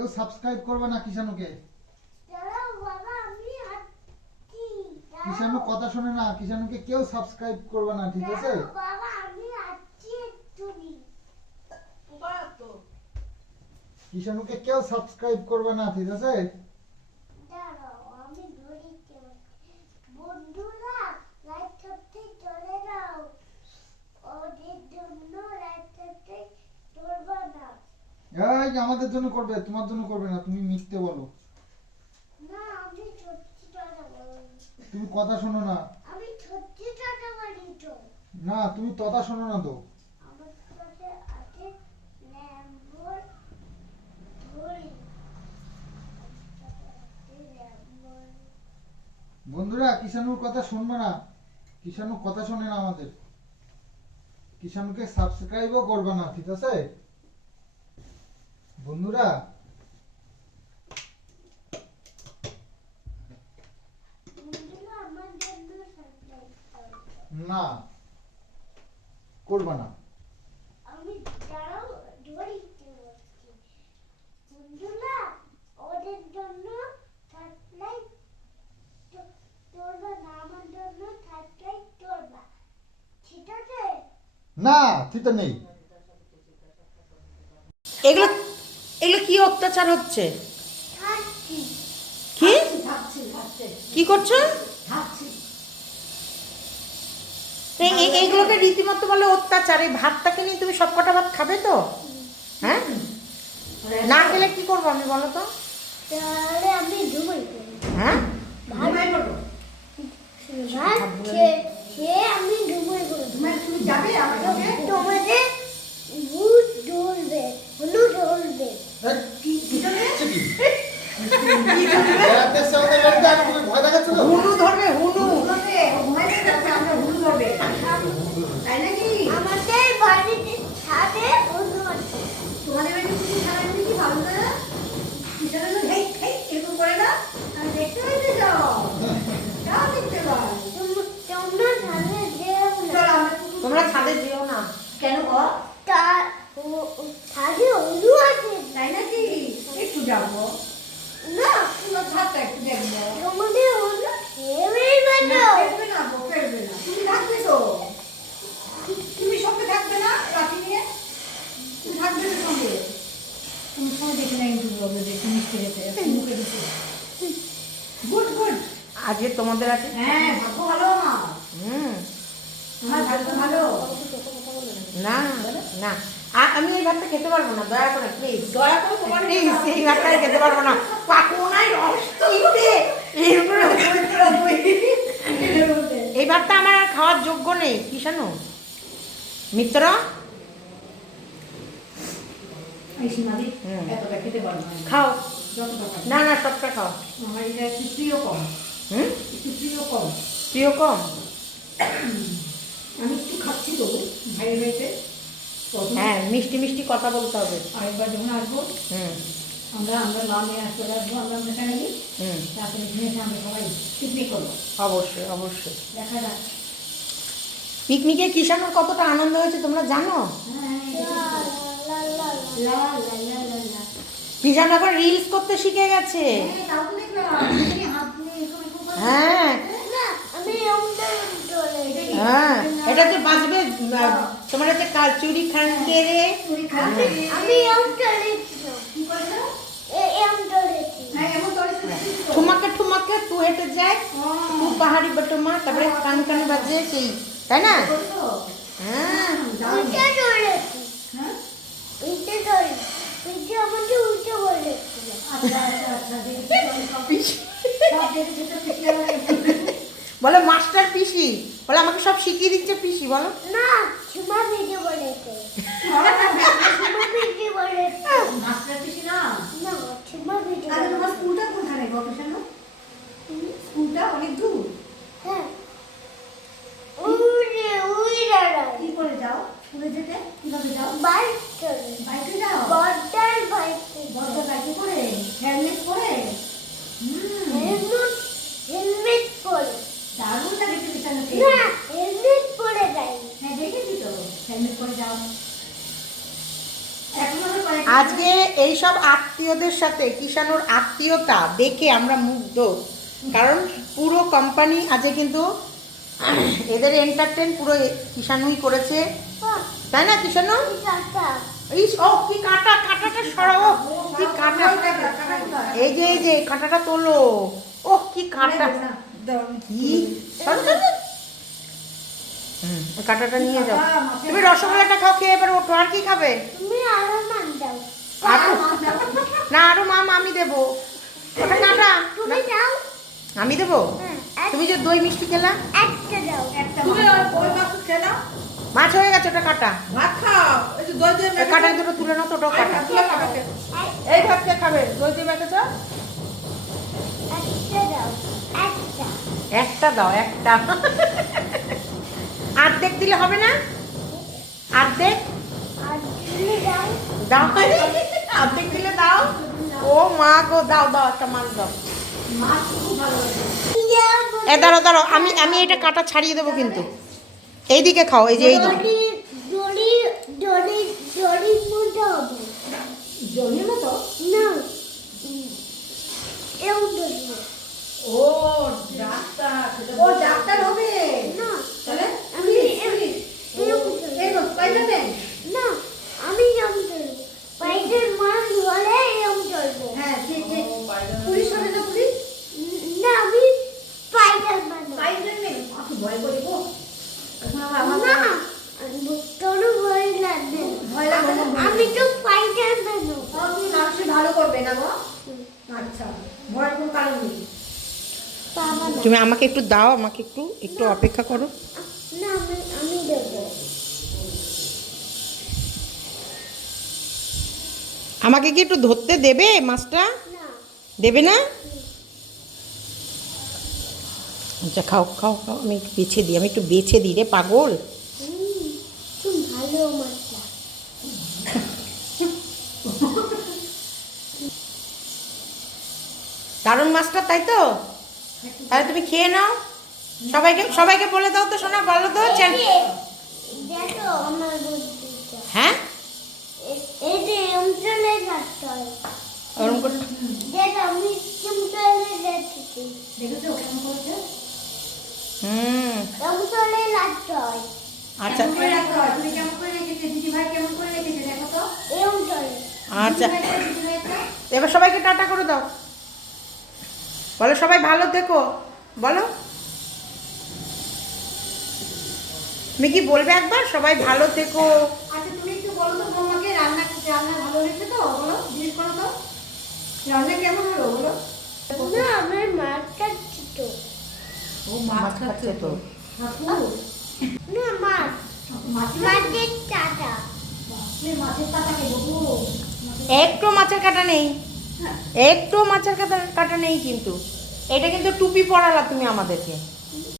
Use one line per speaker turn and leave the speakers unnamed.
কেউ সাবস্ক্রাইব করবে না কিষানুকে কিষানু কথা শোনে না কিষানুকে কেউ সাবস্ক্রাইব করবে না ঠিক আছে? কিষানুকে কেউ সাবস্ক্রাইব করবে না ঠিক আছে?
না।
এই আমাদের জন্য করবে তোমার জন্য করবে না তুমি মিথ্যে বলো।
না আমি সত্যি কথা বলি
তুমি কথা শোনো না।
আমি সত্যি কথা বলি তো।
না তুমি কথা শোনো না তো।
আমার কাছে আছে ল্যাম্বোর ধরি।
বন্ধুরা কিষানুর কথা শুনবে না। কিষানু কথা শোনে না আমাদের। কিষানুকে সাবস্ক্রাইবও করবে না ঠিক আছে? বন্ধুরা না করবে না।
আমি দাঁড়াও ধরিতে বন্ধুরা ওদের জন্য না আমার জন্য ঠিক আছে?
না ঠিক নেই।
অত্যাচার হচ্ছে? কি? কি করছ? এইগুলোকে রীতিমতো বলে অত্যাচার। এই ভাতটাকে নিয়ে তুমি সব কটা ভাত খাবে তো? হ্যাঁ? না খেলে কি করব আমি বলো তো? হ্যাঁ?
ভাত ভাত খেয়ে খেয়ে আমি তোমাদের ভূত ধরবে হলুদ ধরবে
ভয় দেখাচ্ছ তো?
হুনু ধরবে হুনু।
আমাদের বাড়িতে ছাদে হলুদ আছে। তোম- তোমরা ছাদে যেও না
তোমরা ছাদে যেও না
কেন গো
তার ও- ও- ছাদে হলুদ আছে
তাই নাকি একটু যাব
না
পুরো ছাদটা একটু দেখব
তোমাদের হলুদ খেয়ে
না,
গেল
ফেলবে না গো, ফেলবে না। তুমি থাকবে তো তুমি সঙ্গে থাকবে না রাখি নিয়ে তুমি থাকবে তো সঙ্গে তুমি সময় দেখে নাই কিন্তু বলবে যে তুমি খেয়েছে মুখে দিতে গুড গুড
আজকে তোমাদের আছে?
হ্যাঁ ভালো
হুম।
ভালো।
না না। আমি এই ভাতটা খেতে পারব না দয়া করে প্লিজ
দয়া করে তোমার
প্লিজ এই ভাতটা খেতে পারব না। রস চিনতে এরপরে এই ভাতটা আমার আর খাওয়ার যোগ্য নেই কি জানো মিত্র? খাও। না না সবটা খাও।
আমার এটা প্রিয় কম
হুম?
প্রিয় কম
প্রিয় কম
আমি একটু খাচ্ছি তো ভাই ভাইতে
হ্যাঁ মিষ্টি মিষ্টি কথা বলতে হবে।
আরেকবার যখন আসব
হুম।
আমরা আমরা মা মেয়ে চলে আসব আমরা সেখানে গিয়ে
হুম।
তারপরে এখানে এসে আমরা সবাই পিকনিক করব।
অবশ্যই অবশ্যই।
দেখা যাক।
পিকনিকে কিষানোর কতটা আনন্দ হয়েছে তোমরা জানো?
হ্যাঁ,
লা।
কিষান এখন রিলস করতে শিখে গেছে।
হ্যাঁ।
আমি
হ্যাঁ। এটা তো বাঁচবে তোমার হচ্ছে কাল চুরি খান কেড়ে
খাচ্ছে।
আমি
হ্যাঁ?
ঠুমাকে ঠুমাকে তু হেঁটে যায়। তু পাহাড়ি বটুমা তারপরে কান কানে বাজে সেই। তাই না? হ্যাঁ।
উল্টে
হ্যাঁ?
আমাকে উল্টে বলেছিল
আচ্ছা, আচ্ছা, আচ্ছা,
বলে মাস্টার পিসি। বলে আমাকে সব শিখিয়ে দিচ্ছে পিসি বলো।
না ঝুমা ভিজে বলেছে। ঝুমা ভিজে বলেছে।
মাস্টার পিসি না।
না ঝুমা ভিজে
আরে তোমার স্কুলটা কোনখানে গো, স্কুলটা অনেক দূর।
হ্যাঁ। উড়ে উড়ে
কি করে যাও? স্কুলে যেতে? কীভাবে যাও?
বাইক
বাইকে যাও?
বাইক
বাইকে করে হেলমেট পরে হুম
হেলমেট হেলমেট পরে
দারুণ লাগে তো বিছানাতে
না হেলমেট পরে যাই
হ্যাঁ দেখেছি তো হেলমেট পরে যাও। এখন আমার কয়েক
আজকে এইসব আত্মীয়দের সাথে কিষানুর আত্মীয়তা দেখে আমরা মুগ্ধ। কারণ পুরো কোম্পানি আজকে কিন্তু এদের এন্টারটেন পুরো কিষানুই করেছে। তাই না কিষানু এই ও কি কাটা কাটাটা সরাও। কি কাটা? এই যে এই যে কাঁটাটা তোলো। ও কি কাটা। কি। হুম, কাঁটাটা নিয়ে যাও। তুমি রসগোল্লাটা খাও খেয়ে এবার ওঠো। আর কি খাবে?
তুমি আরও দাও।
আরও না আরও মাম আমি দেবো। ওটা কাটা।
তুমি
আমি দেবো?
হ্যাঁ,
তুমি যে দই মিষ্টি খেলা?
তুমি ওই ওই মাছ খেয়ে নাও
মাছ হয়ে গেছে ওটা কাটা।
ভাত খাও। এই যে দই দিয়ে
কাটা দুটো তুলে নাও তো ওটাও কাটা। এই ভাত কে খাবে? দই দিয়ে মেখেছ?
একটা দাও। একটা।
একটা দাও একটা। অর্ধেক দিলে হবে না? অর্ধেক
আর তুমি দাও
অর্ধেক দিলে দাও। ও মা গো দাও দাও একটা মাছ দাও। এ দাঁড়াও দাঁড়াও আমি আমি এটা কাটা ছাড়িয়ে দেবো কিন্তু। এইদিকে খাও এই যে এই
দড়ি দড়ি দড়ি দড়ি
ও ডাক্তার ও ডাক্তার হবে
না
তাহলে
আমি এও- এও ধরবো।
এই তো স্পাইডারম্যান
না আমি এম ধরবো পাইটের মাছ হলে এম ধরবো
হ্যাঁ ঠিক ঠিক পুলিশ হবে না পুলিশ
না আমি স্পাইডার বানাবো
স্পাইডারম্যান আপনি ভয় করি গো
না তোর ভয় লাগবে
ভয় লাগবে না
আমি তো স্পাইডার বানাবো
আপনি মানুষের ভালো করবে না গো আচ্ছা ভয়ের কোনো কারণ নেই
বাবা না।
তুমি আমাকে একটু দাও আমাকে একটু একটু অপেক্ষা করো। আমাকে কি একটু ধরতে দেবে মাছটা? দেবে না? আচ্ছা খাও খাও খাও আমি একটু বেছে দিই আমি একটু বেছে দিই রে পাগল।
ভালো মাছটা।
দারুণ মাছটা তাই তো? তাহলে তুমি খেয়ে নাও। সবাইকে সবাইকে বলে দাও তো শোনা বলো তো হ্যাঁ? আচ্ছা।
কেমন করে রাখতে? তুমি কেমন করে রেখেছে? দিদি ভাই কেমন করে রেখেছে দেখো তো।
এই অঞ্চলে
আচ্ছা। এবার সবাইকে টাটা করে দাও। বলো সবাই ভালো থেকো। বলো। তুমি কি বলবে একবার? সবাই ভালো থেকো।
আচ্ছা তুমি একটু বলো তো বৌমাকে রান্না রান্না ভালো হয়েছে তো? বলো জিজ্ঞেস করো তো। রান্না কেমন হলো বলো।
না আমার মাছটা ছোট
ও
মাছ খাচ্ছে তো।
না মাছ
মাছ
মাছের
দেবো
একটু মাছের কাটা নেই। একটু মাছের কাটা কাটা নেই কিন্তু। এটা কিন্তু টুপি পরালা তুমি আমাদেরকে।